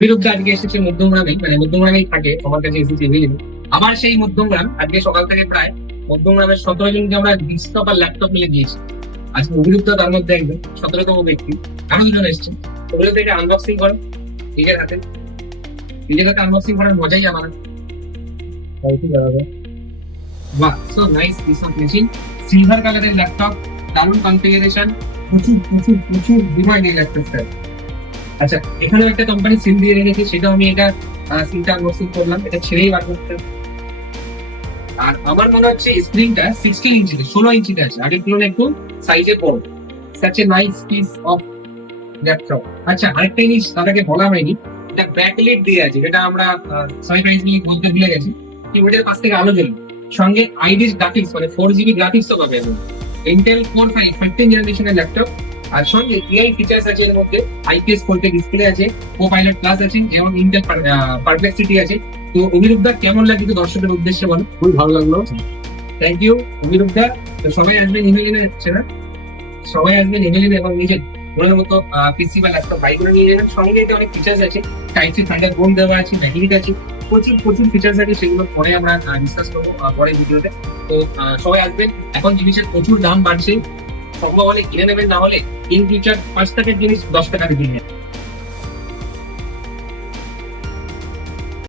বিরুদ্ধে আজকে এসেছে মধ্যমগ্রামে মানে মধ্যমগ্রামেই থাকে, আমার কাছে এসেছে বুঝলি আবার সেই মধ্যমগ্রাম, আজকে সকাল থেকে প্রায় মধ্যমগ্রামের সতেরো জনকে আমরা ডেস্কটপ আর ল্যাপটপ মিলে দিয়েছি আজকে অভিযুক্ত তার মধ্যে একজন, সতেরোতম ব্যক্তি, আরও দুজন এসছে। ওগুলো থেকে আনবক্সিং করো, নিজের হাতে। নিজের হাতে আনবক্সিং করার মজাই আমার বাহ so nice piece machine silver colour laptop দারুণ কনফিগারেশন প্রচুর প্রচুর প্রচুর ডিমান্ড এই ল্যাপটপটা আচ্ছা এখানেও একটা কোম্পানি সিল দিয়ে রেখেছে, সেটাও আমি এটা সিলটা আনবক্সিং করলাম, এটা ছেড়েই বার করতে। আর আমার মনে হচ্ছে স্ক্রিনটা সিক্সটিন ইঞ্চিতে, ষোলো ইঞ্চিতে আছে আগের তুলনায় একটু সাইজে বড় such a nice piece of laptop আচ্ছা আরেকটা জিনিস তাদেরকে বলা হয়নি, এটা ব্যাকলিট দিয়ে আছে, যেটা আমরা সারপ্রাইজলি বলতে ভুলে গেছি কিবোর্ডের পাশ থেকে আলো জ্বলবে। সঙ্গে আইডিস গ্রাফিক্স মানে ফোর জিবি গ্রাফিক্সও পাবে এখন। ইন্টেল কোর ফাইভ ফিফটিন জেনারেশনের ল্যাপটপ আর সঙ্গে এআই ফিচার্স আছে এর মধ্যে আইপিএস ফোরকে ডিসপ্লে আছে কো পাইলট প্লাস আছে এবং ইন্টেল পারপ্লেক্সিটি আছে। তো অভিরূপ দা কেমন লাগে একটু দর্শকের উদ্দেশ্যে বলো? খুবই ভালো লাগল। থ্যাংক ইউ অভিরূপ দা সবাই আসবেন ইমেলিনে হচ্ছে না? সবাই আসবেন ইমেলিনে এবং নিজের মনের মতো পিসি বা ল্যাপটপ বাই করে নিয়ে যাবেন। সঙ্গে এতে অনেক ফিচার্স আছে। টাইপ সি থান্ডার বোন দেওয়া আছে ম্যাগনেটিক আছে। প্রচুর প্রচুর ফিচার্স আছে সেগুলো পরে আমরা ডিসকাস করব পরের ভিডিওতে তো। সবাই আসবেন। এখন জিনিসের প্রচুর দাম বাড়ছে। সম্ভব হলে কিনে নেবেন না হলে ইন ফিউচার পাঁচ টাকার জিনিস দশ টাকা দিয়ে নেবেন।